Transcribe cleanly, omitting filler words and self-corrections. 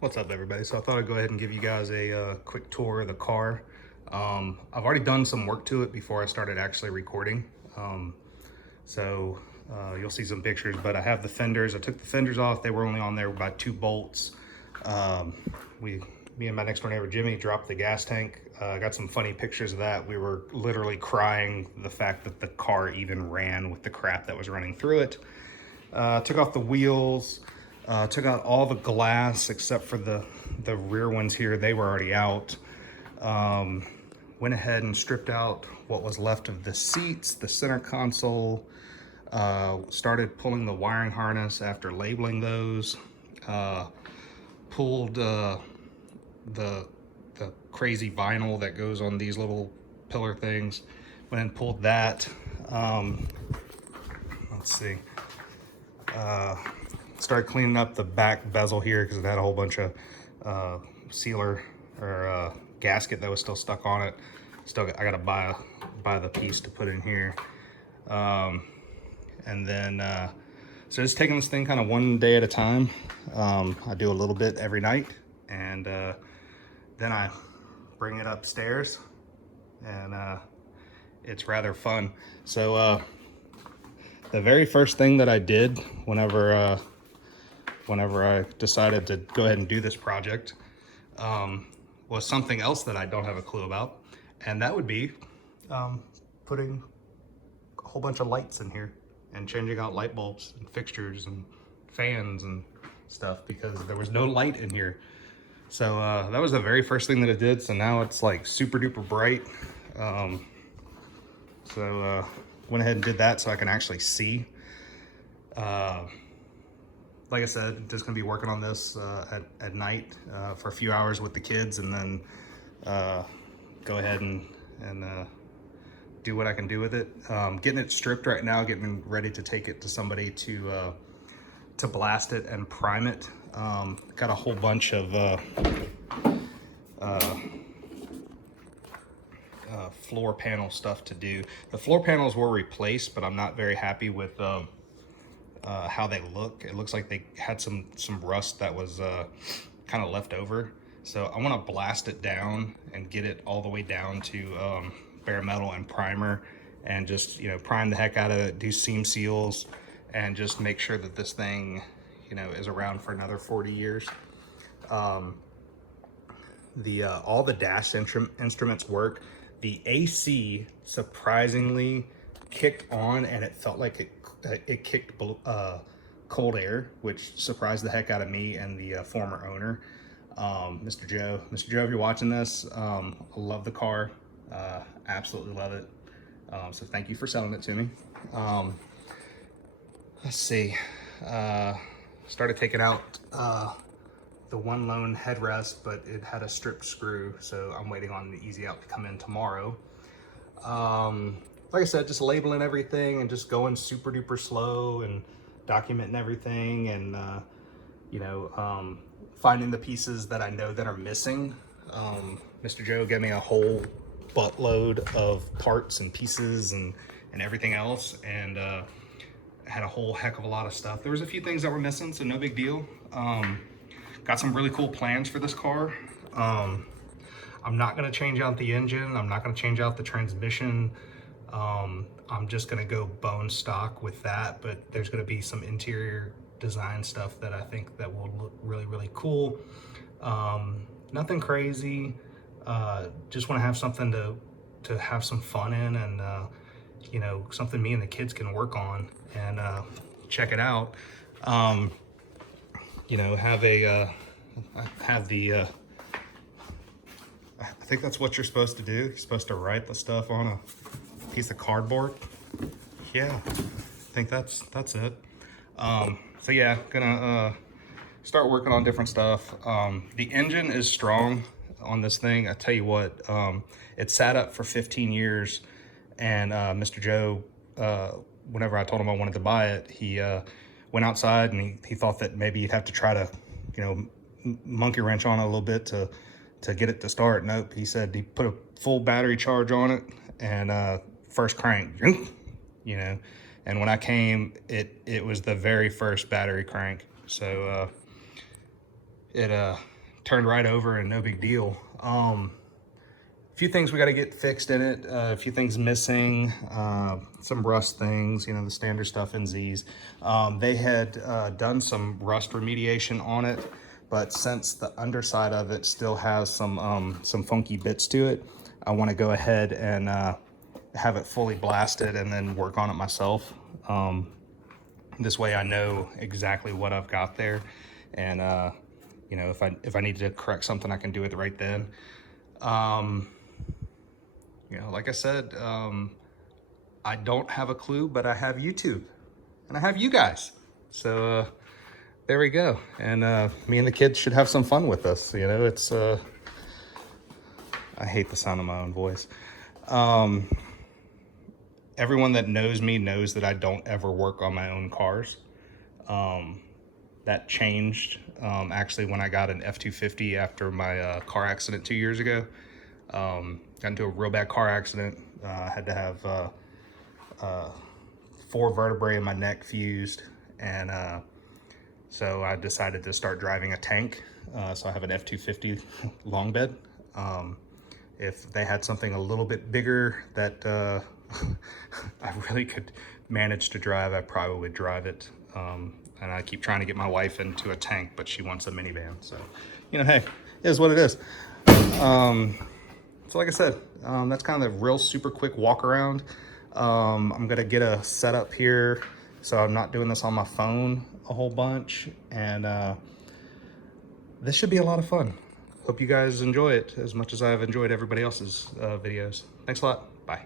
What's up, everybody? So I thought I'd go ahead and give you guys a quick tour of the car. I've already done some work to it before I started actually recording. So you'll see some pictures, but I have the fenders. I took the fenders off. They were only on there by 2 bolts. Um, me and my next door neighbor, Jimmy, dropped the gas tank. I got some funny pictures of that. We were literally crying the fact that the car even ran with the crap that was running through it. Took off the wheels, took out all the glass except for the rear ones here. They were already out. Went ahead and stripped out what was left of the seats, the center console. Started pulling the wiring harness after labeling those. Pulled the crazy vinyl that goes on these little pillar things. Went and pulled that. Let's see. Started cleaning up the back bezel here because it had a whole bunch of sealer or gasket that was still stuck on it. I gotta buy the piece to put in here. And then so just taking this thing kind of one day at a time. I do a little bit every night, and then I bring it upstairs, and it's rather fun. So the very first thing that I did whenever I decided to go ahead and do this project was something else that I don't have a clue about, and that would be putting a whole bunch of lights in here and changing out light bulbs and fixtures and fans and stuff, because there was no light in here. So that was the very first thing that I did. So now it's like super duper bright. Went ahead and did that so I can actually see. Like I said, just gonna be working on this at night for a few hours with the kids, and then go ahead and do what I can do with it. Getting it stripped right now, getting ready to take it to somebody to blast it and prime it. Got a whole bunch of floor panel stuff to do. The floor panels were replaced, but I'm not very happy with how they look. It looks like they had some rust that was kind of left over. So I want to blast it down and get it all the way down to bare metal and primer, and just, you know, prime the heck out of it, do seam seals, and just make sure that this thing, you know, is around for another 40 years. All the dash instruments work. The AC surprisingly kicked on, and it felt like it kicked cold air, which surprised the heck out of me and the former owner, Mr. Joe. Mr. Joe, if you're watching this, I love the car, absolutely love it. So thank you for selling it to me. Let's see. Started taking out the one lone headrest, but it had a stripped screw, so I'm waiting on the Easy Out to come in tomorrow. Like I said, just labeling everything and just going super duper slow and documenting everything, and finding the pieces that I know that are missing. Mr. Joe gave me a whole buttload of parts and pieces and everything else, and had a whole heck of a lot of stuff. There was a few things that were missing, so no big deal. Got some really cool plans for this car. I'm not gonna change out the engine. I'm not gonna change out the transmission. I'm just gonna go bone stock with that, but there's gonna be some interior design stuff that I think that will look really, really cool. Nothing crazy. Just wanna have something to have some fun in, and something me and the kids can work on and check it out. I think that's what you're supposed to do. You're supposed to write the stuff on a piece of cardboard. Yeah, I think that's it. So yeah, gonna start working on different stuff. The engine is strong on this thing. I tell you what, it sat up for 15 years, and Mr. Joe, whenever I told him I wanted to buy it, he went outside, and he thought that maybe he'd have to try to, monkey wrench on it a little bit to get it to start. Nope, he said he put a full battery charge on it, and first crank, and when I came, it was the very first battery crank. So it turned right over and no big deal. A few things we got to get fixed in it, a few things missing, some rust things, you know, the standard stuff in Z's. They had done some rust remediation on it, but since the underside of it still has some funky bits to it, I want to go ahead and have it fully blasted and then work on it myself. This way I know exactly what I've got there, and you know, if I need to correct something, I can do it right then. You know, like I said, I don't have a clue, but I have YouTube and I have you guys. So there we go. And me and the kids should have some fun with us. You know, it's, I hate the sound of my own voice. Everyone that knows me knows that I don't ever work on my own cars. That changed actually when I got an F-250 after my car accident 2 years ago. Got into a real bad car accident. Had to have 4 vertebrae in my neck fused, and so I decided to start driving a tank. So I have an F-250 long bed. If they had something a little bit bigger that I really could manage to drive, I probably would drive it. And I keep trying to get my wife into a tank, but she wants a minivan. So, you know, hey, it is what it is. So like I said, that's kind of the real super quick walk around. I'm gonna get a setup here so I'm not doing this on my phone a whole bunch, and this should be a lot of fun. Hope you guys enjoy it as much as I've enjoyed everybody else's videos. Thanks a lot. Bye.